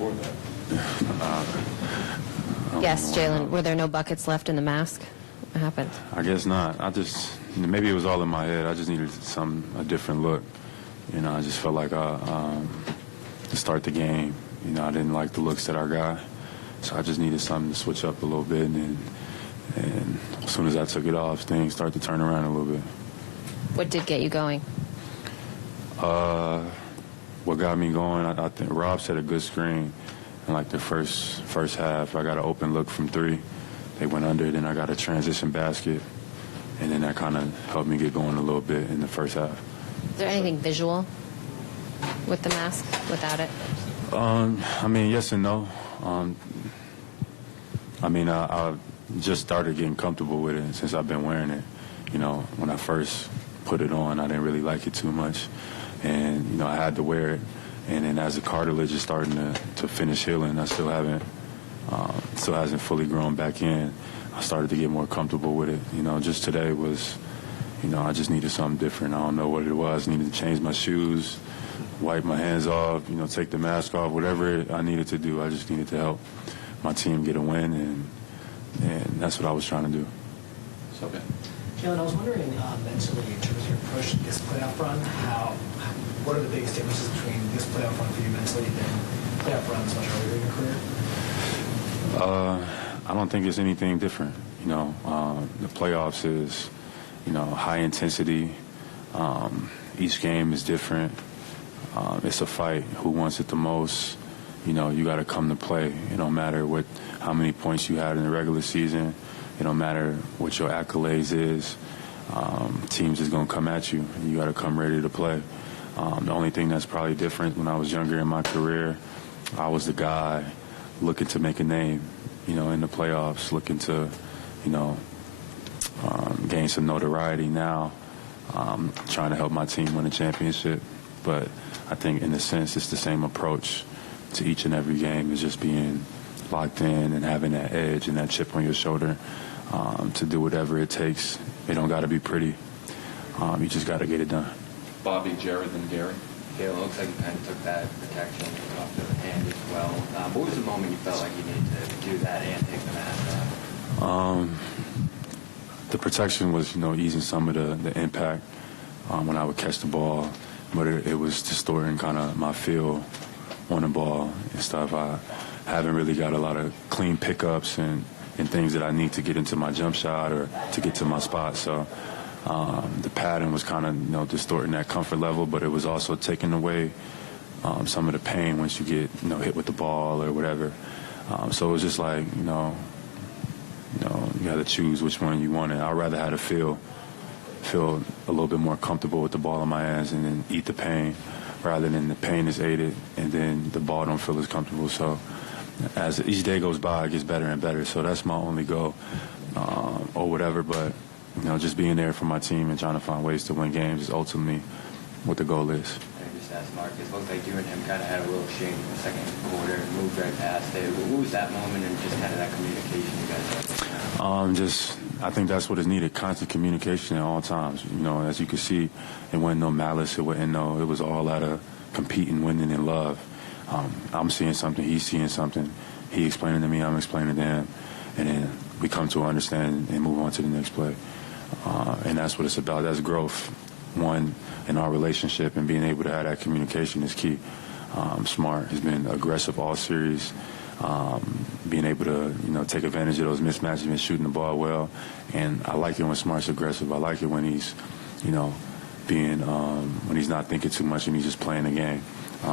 before that. Yes, Jaylen, were there no buckets left in the mask? What happened? I guess not. Maybe it was all in my head. I just needed a different look. You know, I just felt like to start the game, you know, I didn't like the looks that I got. So I just needed something to switch up a little bit. And as soon as I took it off, things started to turn around a little bit. What did get you going? What got me going, I think Rob set a good screen in like the first half. I got an open look from three. They went under, then I got a transition basket. And then that kind of helped me get going a little bit in the first half. Is there anything visual with the mask, without it? I mean, yes and no. I just started getting comfortable with it since I've been wearing it. You know, when I first put it on, I didn't really like it too much. And, you know, I had to wear it. And then as the cartilage is starting to finish healing, I still hasn't fully grown back in. I started to get more comfortable with it. You know, just today was, you know, I just needed something different. I don't know what it was. I needed to change my shoes, wipe my hands off, you know, take the mask off, whatever I needed to do. I just needed to help my team get a win, and that's what I was trying to do. So, okay. Jaylen, I was wondering mentally, in terms of your approach to this playoff run, what are the biggest differences between this playoff run for you mentally than playoff runs much earlier in your career? I don't think it's anything different. You know, the playoffs is, you know, high intensity. Each game is different. It's a fight. Who wants it the most? You know, you got to come to play. It don't matter how many points you had in the regular season. It don't matter what your accolades is. Teams is going to come at you, and you got to come ready to play. The only thing that's probably different, when I was younger in my career, I was the guy looking to make a name, you know, in the playoffs, looking to, you know, gain some notoriety. Now, trying to help my team win a championship. But I think, in a sense, it's the same approach to each and every game. Is just being locked in and having that edge and that chip on your shoulder to do whatever it takes. It don't got to be pretty. You just got to get it done. Bobby, Jared, and Gary. It looks like you kind of took that protection off the hand as well. What was the moment you felt like you needed to do that and take the mask off? The protection was, you know, easing some of the impact when I would catch the ball, but it was distorting kind of my feel on the ball and stuff. I haven't really got a lot of clean pickups and things that I need to get into my jump shot or to get to my spot. So the pattern was kind of, you know, distorting that comfort level, but it was also taking away some of the pain once you get, you know, hit with the ball or whatever. So it was just like, you know, you got to choose which one you wanted. I'd rather have to feel a little bit more comfortable with the ball in my hands and then eat the pain, rather than the pain is aided and then the ball don't feel as comfortable. So as each day goes by, it gets better and better. So that's my only goal, or whatever. But, you know, just being there for my team and trying to find ways to win games is ultimately what the goal is. I just asked Marcus, it looked like you and him kind of had a little exchange in the second quarter and moved right past it. What was that moment and just kind of that communication you guys had? I think that's what is needed, constant communication at all times. You know, as you can see, it wasn't no malice, it was all out of competing, winning, and love. I'm seeing something, he's seeing something, he explaining to me, I'm explaining to him, and then we come to understand and move on to the next play. And that's what it's about. That's growth. One, in our relationship, and being able to have that communication is key. Smart has been aggressive all series. Being able to, you know, take advantage of those mismatches and shooting the ball well. And I like it when Smart's aggressive. I like it when he's, you know, when he's not thinking too much and he's just playing the game.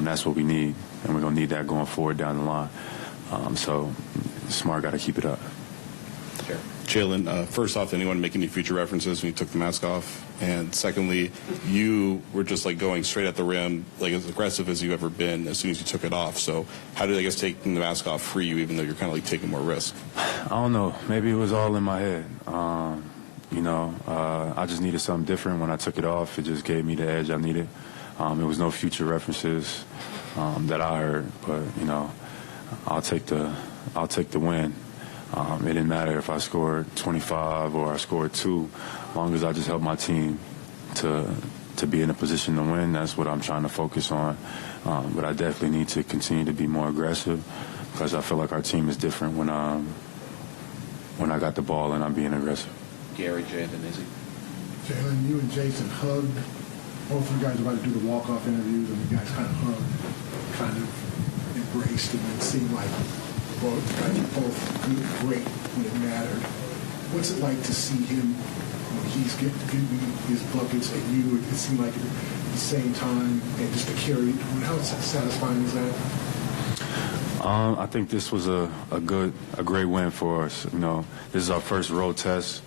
That's what we need, and we're going to need that going forward down the line. So Smart got to keep it up. Sure. Jaylen, first off, anyone make any future references when you took the mask off? And secondly, you were just like going straight at the rim, like as aggressive as you've ever been as soon as you took it off. So how did, I guess, taking the mask off free you, even though you're kind of like taking more risk? I don't know. Maybe it was all in my head. I just needed something different. When I took it off, it just gave me the edge I needed. There was no future references that I heard, but, you know, I'll take the win. It didn't matter if I scored 25 or I scored 2, as long as I just helped my team to to be in a position to win. That's what I'm trying to focus on. But I definitely need to continue to be more aggressive because I feel like our team is different when I got the ball and I'm being aggressive. Gary, Jay, then Izzy. Jaylen, you and Jason hugged. Both of you guys were about to do the walk-off interviews, and you guys kind of hugged, kind of embraced, and it seemed like both guys were both really great when it mattered. What's it like to see him when he's giving his buckets at you? It seemed like at the same time, and just to carry it. How satisfying is that? I think this was a great win for us. You know, this is our first road test.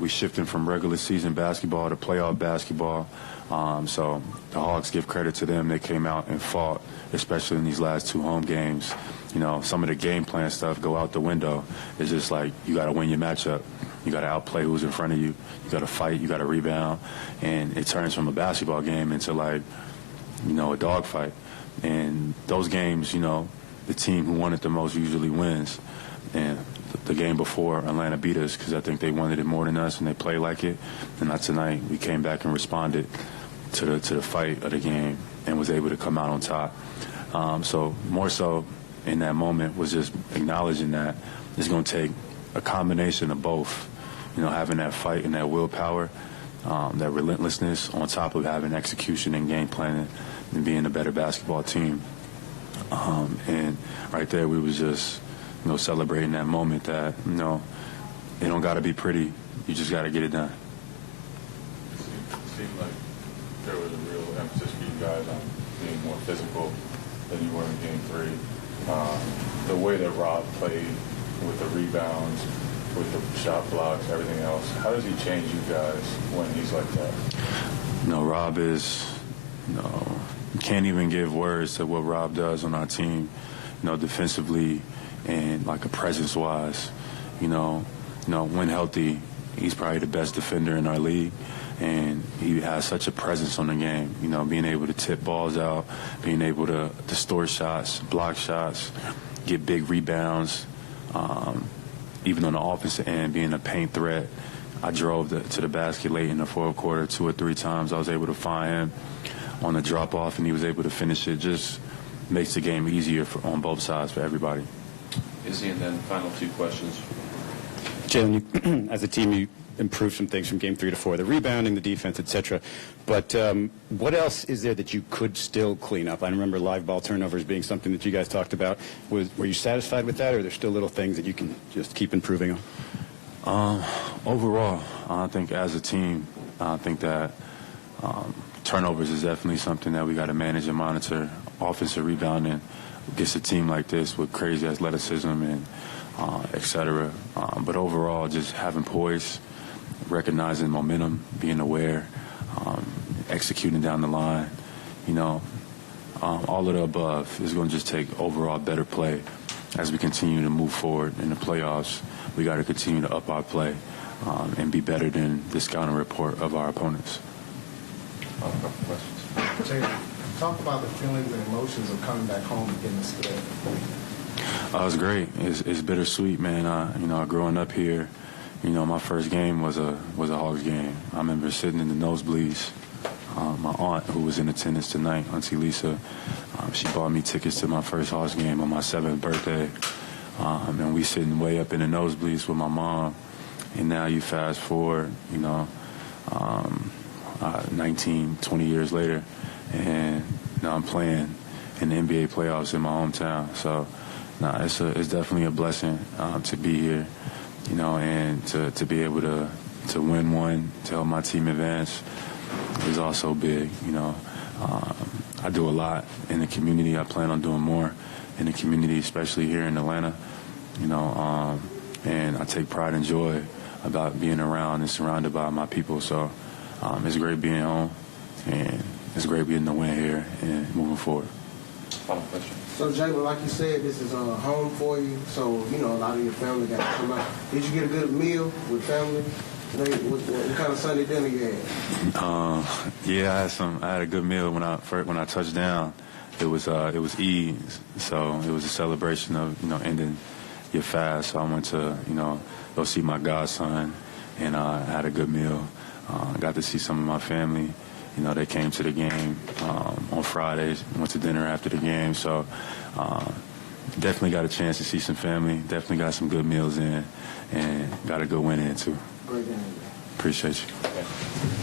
We shifted from regular season basketball to playoff basketball. So the Hawks, give credit to them. They came out and fought, especially in these last 2 home games. You know, some of the game plan stuff go out the window. It's just like you got to win your matchup. You got to outplay who's in front of you. You got to fight. You got to rebound. And it turns from a basketball game into, like, you know, a dogfight. And those games, you know, the team who won it the most usually wins. And the game before, Atlanta beat us because I think they wanted it more than us and they played like it. And not tonight. We came back and responded to the fight of the game and was able to come out on top. So more so in that moment was just acknowledging that it's going to take a combination of both. You know, having that fight and that willpower, that relentlessness on top of having execution and game planning and being a better basketball team. And right there we was just, you know, celebrating that moment that, you know, it don't got to be pretty. You just got to get it done. It seemed like there was a real emphasis for you guys on being more physical than you were in Game 3. The way that Rob played with the rebounds, with the shot blocks, everything else, how does he change you guys when he's like that? You know, Rob is, you know, you can't even give words to what Rob does on our team, you know, defensively and like a presence-wise. You know, when healthy, he's probably the best defender in our league, and he has such a presence on the game. You know, being able to tip balls out, being able to distort shots, block shots, get big rebounds, even on the offensive end, being a paint threat. I drove to the basket late in the fourth quarter 2 or 3 times. I was able to find him on the drop-off, and he was able to finish it. Just makes the game easier on both sides for everybody. Izzy, and then final 2 questions. Jaylen, as a team, you improved some things from Game 3 to 4, the rebounding, the defense, etc. But what else is there that you could still clean up? I remember live ball turnovers being something that you guys talked about. Were you satisfied with that, or are there still little things that you can just keep improving on? Overall, I think as a team, I think that turnovers is definitely something that we got to manage and monitor. Offensive rebounding against a team like this with crazy athleticism and et cetera. But overall, just having poise, recognizing momentum, being aware, executing down the line, you know, all of the above is going to just take overall better play. As we continue to move forward in the playoffs, we got to continue to up our play and be better than the scouting report of our opponents. A couple questions. Jay, talk about the feelings and emotions of coming back home and getting this today. It was great. It's bittersweet, man. You know, growing up here, you know, my first game was a Hawks game. I remember sitting in the nosebleeds. My aunt, who was in attendance tonight, Auntie Lisa, she bought me tickets to my first Hawks game on my 7th birthday. And we sitting way up in the nosebleeds with my mom. And now you fast forward, you know, 19, 20 years later, and now I'm playing in the NBA playoffs in my hometown. So, it's definitely a blessing to be here, you know, and to be able to win one, to help my team advance is also big, you know. I do a lot in the community. I plan on doing more in the community, especially here in Atlanta, you know, and I take pride and joy about being around and surrounded by my people. So it's great being home, and it's great being the win here and moving forward. Final question. So, Jaylen, like you said, this is home for you. So, you know, a lot of your family got to come out. Did you get a good meal with family? What kind of Sunday dinner you had? Yeah, I had a good meal when I touched down. It was Eid, so it was a celebration of, you know, ending your fast. So I went to, you know, go see my godson, and I had a good meal. I got to see some of my family, You know, they came to the game on Fridays, went to dinner after the game. So definitely got a chance to see some family. Definitely got some good meals in, and got a good win in too. Great game. Appreciate you.